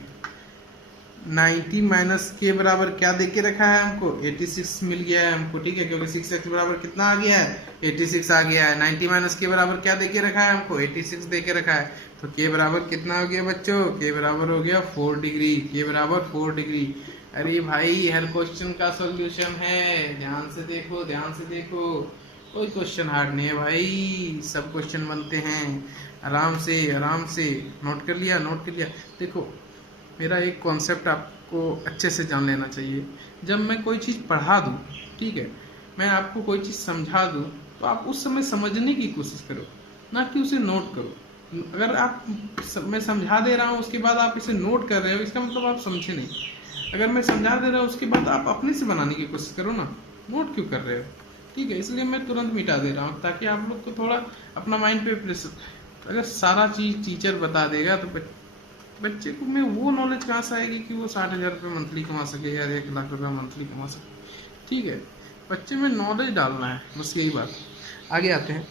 90 माइनस के बराबर क्या दे के रखा है हमको, 86 मिल गया है हमको, ठीक है, क्योंकि 6x बराबर कितना आ गया है, 86 आ गया है। 90 माइनस के बराबर क्या दे के रखा है हमको, 86 दे के रखा है। तो के बराबर कितना हो गया बच्चों, के बराबर हो गया 4 डिग्री, के बराबर 4 डिग्री। अरे भाई हर क्वेश्चन का सॉल्यूशन है, ध्यान से देखो, ध्यान से देखो, कोई क्वेश्चन हार्ड नहीं है भाई, सब क्वेश्चन बनते हैं। आराम से आराम से नोट कर लिया, नोट कर लिया। देखो मेरा एक कॉन्सेप्ट आपको अच्छे से जान लेना चाहिए। जब मैं कोई चीज़ पढ़ा दूँ, ठीक है, मैं आपको कोई चीज़ समझा दूँ, तो आप उस समय समझने की कोशिश करो, ना कि उसे नोट करो। अगर आप मैं समझा दे रहा हूँ उसके बाद आप इसे नोट कर रहे हो, इसका मतलब आप समझे नहीं। अगर मैं समझा दे रहा हूँ उसके बाद आप अपने से बनाने की कोशिश करो ना, नोट क्यों कर रहे हो, ठीक है। इसलिए मैं तुरंत मिटा दे रहा हूँ ताकि आप लोग को थोड़ा अपना माइंड पे प्रेशर। अगर सारा चीज़ टीचर बता देगा तो बच्चे को में वो नॉलेज कहाँ से आएगी कि वो 60,000 रुपये मंथली कमा सके या 1 लाख रुपये मंथली कमा सके, ठीक है। बच्चे में नॉलेज डालना है, बस यही बात। आगे आते हैं।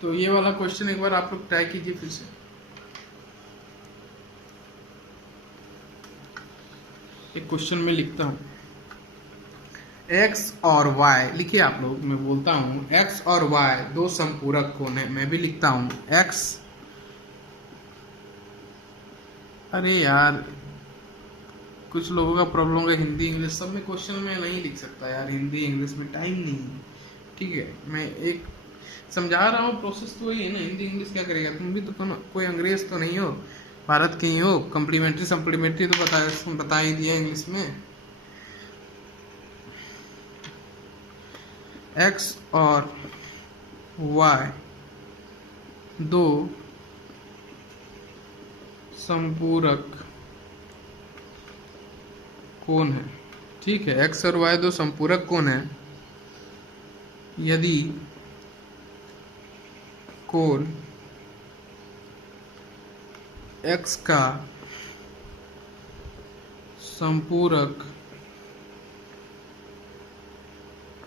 तो ये वाला क्वेश्चन एक बार आप लोग ट्राई कीजिए फिर से। एक क्वेश्चन में लिखता हूँ, x और y लिखिए आप लोग, मैं बोलता हूँ x और y दो संपूरक कोण है। मैं भी लिखता हूँ x, अरे यार कुछ लोगों का प्रॉब्लम है हिंदी इंग्लिश सब में क्वेश्चन में नहीं लिख सकता यार, हिंदी इंग्लिश में टाइम नहीं है, ठीक है। मैं एक समझा रहा हूँ, प्रोसेस तो वही है ना, हिंदी इंग्लिश क्या करेगा। तुम भी तो कोई अंग्रेज तो नहीं हो, भारत के ही हो। कम्प्लीमेंट्री सप्लीमेंट्री तो बता ही दिया इंग्लिश में। x और y दो संपूरक कोण है, ठीक है। x और y दो संपूरक कोण है। यदि कोण x का संपूरक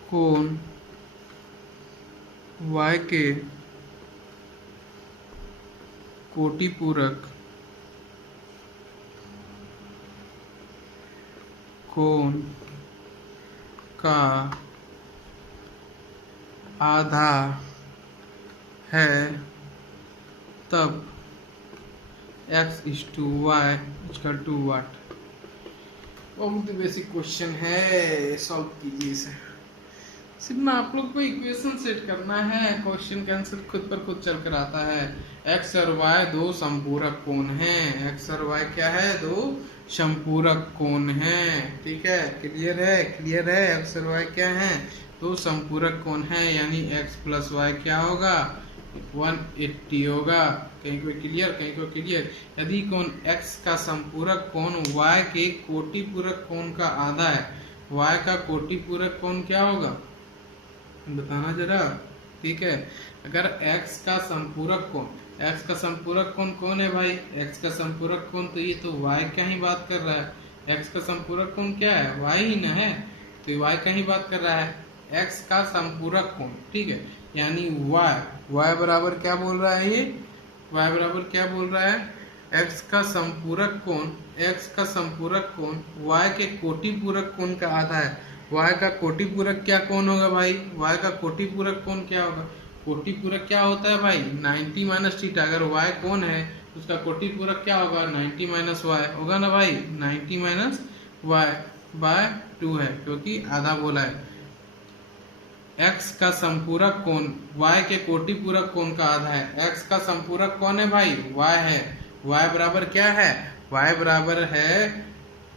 कोण y के कोटिपूरक कोण का आधा है, तब x is to y equal to what। बहुत बेसिक क्वेश्चन है, सॉल्व कीजिए इसे। सिर्फ ना आप लोग को इक्वेशन सेट करना है, क्वेश्चन का आंसर खुद पर खुद चल कर आता है। x और y दो संपूरक कोण हैं, x और y क्या है, दो संपूरक कोण हैं, ठीक है। क्लियर है, क्लियर है। x और y क्या है, दो संपूरक कोण हैं, यानी x प्लस y क्या होगा, 180 होगा। कहीं को क्लियर, कहीं को क्लियर। यदि कोण x का संपूरक कोण y के कोटिपूरक कोण का आधा है, y का कोटिपूरक कोण क्या होगा बताना जरा, ठीक है। अगर x का संपूरक कोण, x का संपूरक कोण कौन है भाई, x का संपूरक कोण तो ये तो y का ही बात कर रहा है। x का संपूरक कोण क्या है, y ही ना है, तो y का ही बात कर रहा है। x का संपूरक कोण, ठीक है, यानी y बराबर क्या बोल रहा है, ये y बराबर क्या बोल रहा है, x का संपूरक कोण, x का संपूरक कोण y के कोटिपूरक कोण का आधा है। y का कोटिपूरक क्या कोण होगा भाई, y का कोटिपूरक कोण क्या होगा, कोटिपूरक क्या होता है भाई 90 माइनस थीटा। अगर y कोण है तो उसका कोटिपूरक क्या होगा 90 माइनस y होगा ना भाई, 90 माइनस y बाय 2 है, क्योंकि आधा बोला है। x का संपूरक कोण y के कोटिपूरक कोण का आधा है। x का संपूरक कौन है भाई, y है। y बराबर क्या है, y बराबर है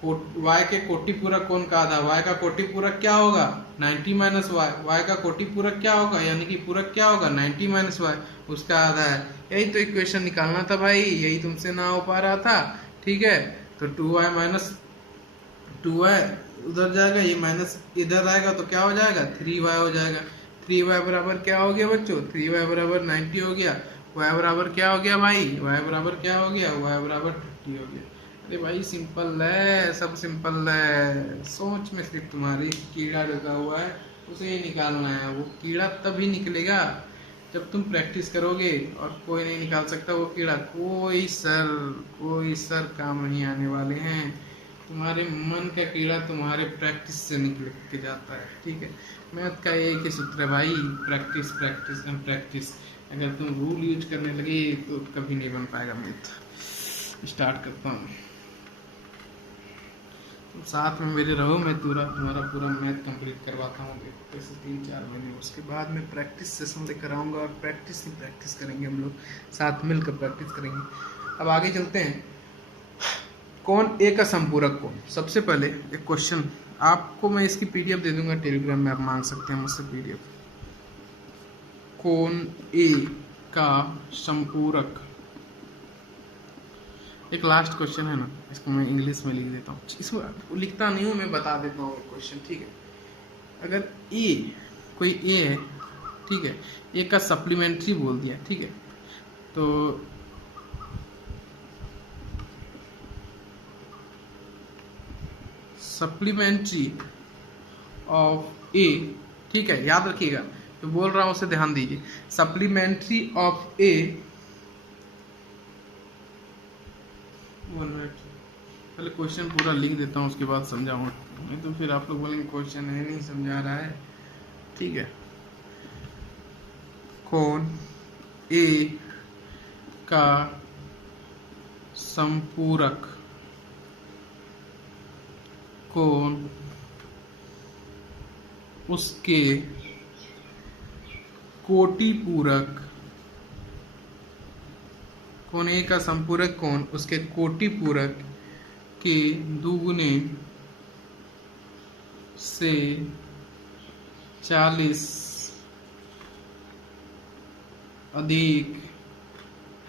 y के कोटिपूरक कोण का आधा। y का कोटिपूरक क्या होगा 90 माइनस y, y का कोटिपूरक क्या होगा, यानी कि पूरक क्या होगा 90 माइनस y, उसका आधा है। यही तो इक्वेशन निकालना था भाई, यही तुमसे ना हो पा रहा था, ठीक है। तो 2y माइनस 2y उधर जाएगा, ये माइनस इधर आएगा तो क्या हो जाएगा 3y हो जाएगा। 3y बराबर क्या हो गया बच्चों, 3y बराबर 90 हो गया। y बराबर क्या हो गया भाई, y बराबर क्या हो गया, y बराबर 50 हो गया। अरे भाई सिंपल है, सब सिंपल है। सोच में सिर्फ तुम्हारी कीड़ा लगा हुआ है, उसे ही निकालना है। वो कीड़ा तभी निकलेगा जब तुम प्रैक्टिस करोगे और कोई नहीं निकाल सकता वो कीड़ा, कोई सर काम नहीं आने वाले हैं। तुम्हारे मन का कीड़ा तुम्हारे प्रैक्टिस से निकल के जाता है, ठीक है। मैथ का एक ही सूत्र है भाई, प्रैक्टिस प्रैक्टिस एंड प्रैक्टिस। अगर तुम रूल यूज करने लगे तो कभी नहीं बन पाएगा मैथ। स्टार्ट करता हूँ, तुम साथ में मेरे रहो, मैं तुम्हारा पूरा मैथ कंप्लीट करवाता हूँ कैसे 3-4 महीने। उसके बाद मैं प्रैक्टिस सेशन लेकर आऊँगा और प्रैक्टिस ही प्रैक्टिस करेंगे, हम लोग साथ मिलकर प्रैक्टिस करेंगे। अब आगे चलते हैं, कौन ए का संपूरक कौन। सबसे पहले एक क्वेश्चन, आपको मैं इसकी पीडीएफ दे दूंगा टेलीग्राम में, आप मांग सकते हैं मुझसे पीडीएफ। कौन ए का संपूरक, एक लास्ट क्वेश्चन है ना, इसको मैं इंग्लिश में लिख देता हूँ, इसको लिखता नहीं हूँ मैं, बता देता हूँ क्वेश्चन, ठीक है। अगर ए, कोई ए है, ठीक है, ए का सप्लीमेंट्री बोल दिया, ठीक है, तो सप्लीमेंट्री ऑफ ए, ठीक है, याद रखिएगा जो बोल रहा हूँ उसे ध्यान दीजिए। सप्लीमेंट्री ऑफ ए, पहले क्वेश्चन पूरा लिख देता हूँ उसके बाद समझाऊंगा, नहीं तो फिर आप लोग बोलेंगे क्वेश्चन है नहीं समझा रहा है, ठीक है। कौन ए का संपूरक, कौन उसके कोटि पूरक, कौन ए का संपूरक कौन उसके कोटि पूरक के दुगुने से 40 अधिक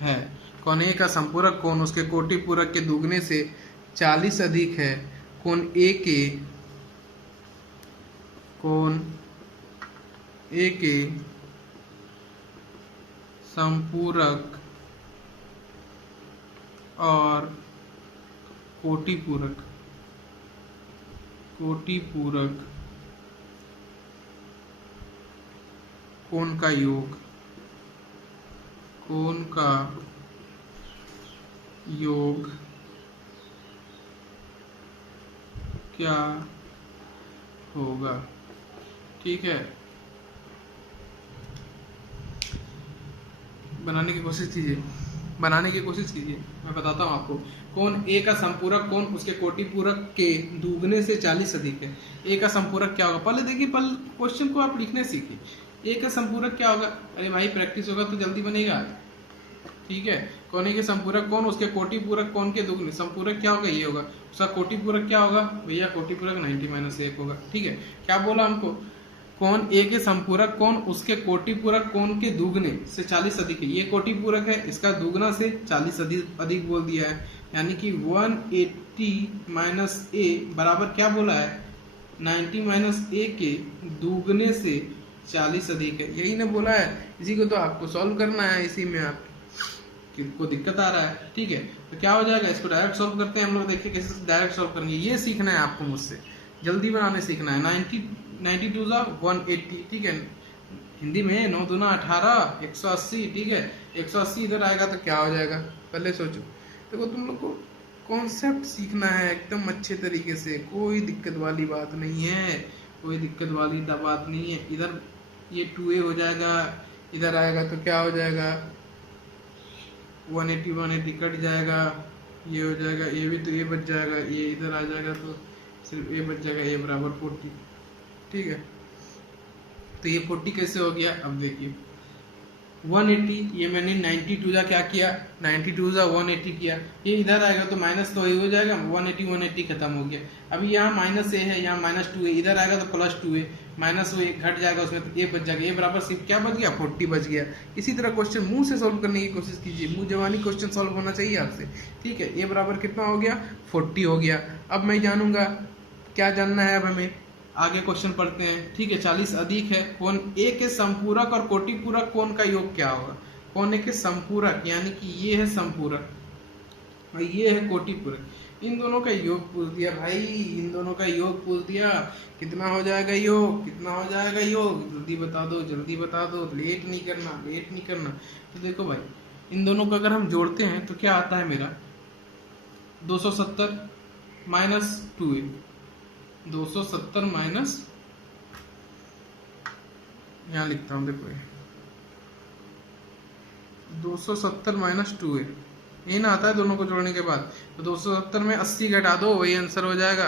है। कौन ए का संपूरक कौन उसके कोटि पूरक के दुगने से 40 अधिक है। कौन ए के संपूरक और कोटि पूरक कौन का योग, क्या होगा, ठीक है। बनाने की कोशिश कीजिए, मैं बताता हूँ आपको। कौन ए का संपूरक कौन उसके कोटि पूरक के दुगने से 40 अधिक है। ए का संपूरक क्या होगा, पहले देखिए, पहले क्वेश्चन को आप लिखने सीखिए। ए का संपूरक क्या होगा, अरे भाई प्रैक्टिस होगा तो जल्दी बनेगा, ठीक है। कौन ए के संपूरक कौन उसके कोटि पूरक कौन के दुगने, संपूरक क्या होगा, ये होगा। उसका कोटि पूरक क्या होगा भैया, कोटि पूरक 90 - 1 होगा, ठीक है। क्या बोला हमको, कौन ए के संपूरक कौन उसके कोटि पूरक कौन के दुगने से 40 अधिक है। ये कोटि पूरक है, इसका दुगना से 40 अधिक बोल दिया है, यानी कि 180 - a बराबर क्या बोला है, 90 - a के दुगने से 40 अधिक है, यही ना बोला है। इसी को तो आपको सॉल्व करना है, इसी में आप को दिक्कत आ रहा है, ठीक है। तो क्या हो जाएगा, इसको डायरेक्ट सॉल्व करते हैं हम लोग, देखिए कैसे डायरेक्ट सॉल्व करेंगे। ये सीखना है आपको मुझसे, जल्दी बनाने सीखना है। 92 * 180, ठीक है। हिंदी में 9 दूना 18, 180, ठीक है। 180 इधर आएगा तो क्या हो जाएगा, पहले सोचो। देखो तुम लोग को कॉन्सेप्ट सीखना है एकदम अच्छे तरीके से, कोई दिक्कत वाली बात नहीं है, कोई दिक्कत वाली बात नहीं है। इधर ये 2a हो जाएगा, इधर आएगा तो क्या हो जाएगा, 180 कट जाएगा, ये हो जाएगा, ये भी तो ये बच जाएगा, ये इधर आ जाएगा तो सिर्फ ए बच जाएगा, ए बराबर 40, ठीक है। तो ये 40 कैसे हो गया, अब देखिए 180, ये मैंने 92 जा क्या किया, 92 जा 180 किया, ये इधर आएगा तो माइनस तो हो जाएगा, 180 खत्म हो गया। अभी यहाँ माइनस ए है, यहाँ -2 है, इधर आएगा तो +2 है, माइनस वो घट जाएगा उसमें तो ए बच जाएगा, ए बराबर सिर्फ क्या बच गया, 40 बच गया। इसी तरह क्वेश्चन मुंह से सॉल्व करने की कोशिश कीजिए, मुंह जवानी क्वेश्चन सॉल्व होना चाहिए आपसे, ठीक है। ए बराबर कितना हो गया, 40 हो गया। अब मैं जानूंगा, क्या जानना है अब हमें, आगे क्वेश्चन पढ़ते हैं, ठीक है। 40 अधिक है, कौन ए के संपूरक और कोटि पूरक कौन का योग क्या होगा। कौन ए के संपूरक, यानी कि ये है संपूरक, और ये है कोटिपुरक। इन दोनों का योग पूछ दिया भाई, इन दोनों का योग पूछ दिया। कितना हो जाएगा योग, कितना हो जाएगा योग, जल्दी बता दो, जल्दी बता दो, लेट नहीं करना, लेट नहीं करना। तो देखो भाई, इन दोनों को अगर हम जोड़ते हैं तो क्या आता है मेरा, 270 माइनस 2a, 270 माइनस, यहाँ लिखता हूँ देखो, 270 माइनस 2a, यही ना आता है दोनों को जोड़ने के बाद। तो 270 में 80 घटा दो, वही आंसर हो जाएगा।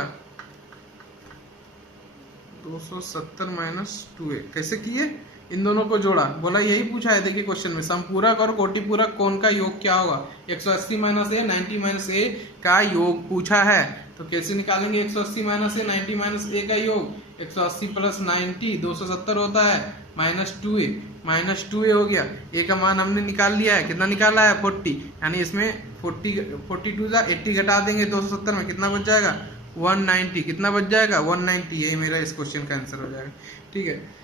270 माइनस 2a कैसे किए, इन दोनों को जोड़ा, बोला यही पूछा है। देखिए क्वेश्चन में समपूरक और कोटिपूरक कोण का योग क्या होगा, 180 माइनस a 90 माइनस a का योग पूछा है। तो कैसे निकालेंगे 180 माइनस a 90 माइनस a का योग, 180 प्लस 90 270 होता है, माइनस 2a हो गया। a का मान हमने निकाल लिया है, कितना निकाला है 40, यानी इसमें 42 जा 80 घटा देंगे 270 में, कितना बच जाएगा 190, कितना बच जाएगा 190, यही मेरा इस क्वेश्चन का आंसर हो जाएगा। ठीक है,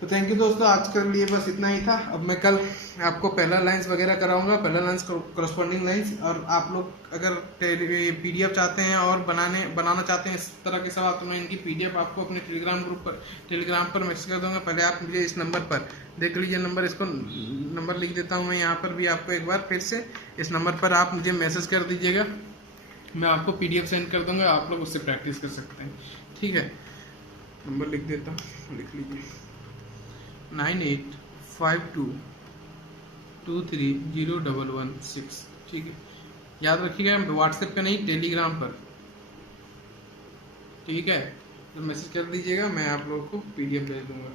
तो थैंक यू दोस्तों, आज के लिए बस इतना ही था। अब मैं कल आपको पहला लाइंस वगैरह कराऊंगा, पहला लाइंस करस्पॉन्डिंग लाइंस। और आप लोग अगर पीडीएफ चाहते हैं और बनाना चाहते हैं इस तरह के सवाल, तो मैं इनकी पीडीएफ आपको अपने टेलीग्राम पर मैसेज कर दूंगा। पहले आप मुझे इस नंबर पर देख लीजिए, इसको नंबर लिख देता हूँ मैं यहाँ पर भी आपको एक बार फिर से। इस नंबर पर आप मुझे मैसेज कर दीजिएगा, मैं आपको पीडीएफ सेंड कर दूंगा, आप लोग उससे प्रैक्टिस कर सकते हैं। ठीक है, नंबर लिख देता हूँ, लिख लीजिए 9852230116। ठीक है, याद रखिएगा, व्हाट्सएप पे नहीं, टेलीग्राम पर। ठीक है, तो मैसेज कर दीजिएगा, मैं आप लोगों को पीडीएफ भेज दूंगा।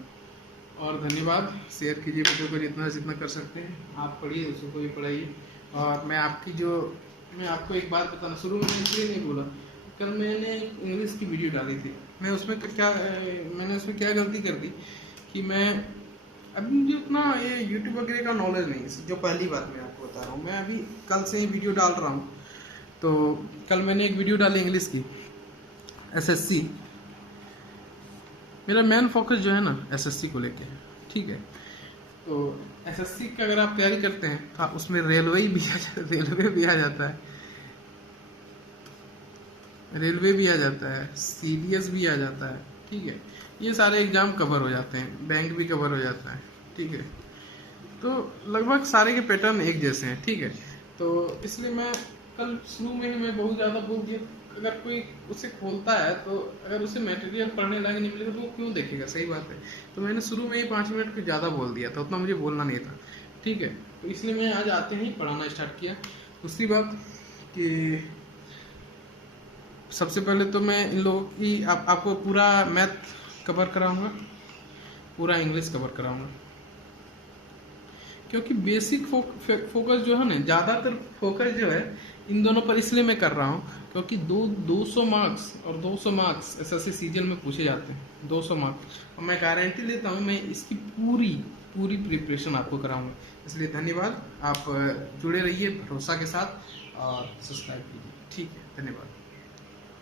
और धन्यवाद, शेयर कीजिए वीडियो को जितना कर सकते हैं, आप पढ़िए, दूसरों को भी पढ़ाइए। और मैं आपको एक बात बताना, शुरू में इसलिए नहीं बोला, कल मैंने इंग्लिश की वीडियो डाली थी, मैंने उसमें क्या गलती कर दी कि अभी मुझे उतना ये यूट्यूब वगैरह का नॉलेज नहीं है, जो पहली बात मैं आपको बता रहा हूँ। मैं अभी कल से ही वीडियो डाल रहा हूँ। तो कल मैंने एक वीडियो डाली इंग्लिश की, एसएससी। मेरा मेन फोकस जो है ना एसएससी को लेके। ठीक है, तो एसएससी का अगर आप तैयारी करते हैं तो उसमें रेलवे भी आ जाता है, सीडीएस भी आ जाता है। ठीक है, ये सारे एग्जाम कवर हो जाते हैं, बैंक भी कवर हो जाता है। ठीक है, तो लगभग सारे के पैटर्न एक जैसे हैं। ठीक है, तो इसलिए मैं कल शुरू में ही बहुत ज़्यादा बोल दिया। अगर कोई उसे खोलता है तो अगर उसे मटेरियल पढ़ने लायक नहीं मिलेगा तो वो क्यों देखेगा, सही बात है। तो मैंने शुरू में ही 5 मिनट कुछ ज़्यादा बोल दिया था, उतना मुझे बोलना नहीं था। ठीक है, तो इसलिए मैं आज आते ही पढ़ाना स्टार्ट किया। दूसरी बात कि सबसे पहले तो मैं इन लोगों की आपको पूरा मैथ कवर कराऊंगा, पूरा इंग्लिश कवर कराऊंगा, क्योंकि बेसिक फोकस जो है ना, ज़्यादातर फोकस जो है इन दोनों पर इसलिए मैं कर रहा हूँ क्योंकि 200 मार्क्स और 200 मार्क्स एसएससी सीजीएल में पूछे जाते हैं, 200 मार्क्स। और मैं गारंटी लेता हूँ मैं इसकी पूरी प्रिपरेशन आपको कराऊंगा। इसलिए धन्यवाद, आप जुड़े रहिए भरोसा के साथ और सब्सक्राइब कीजिए। ठीक है, धन्यवाद।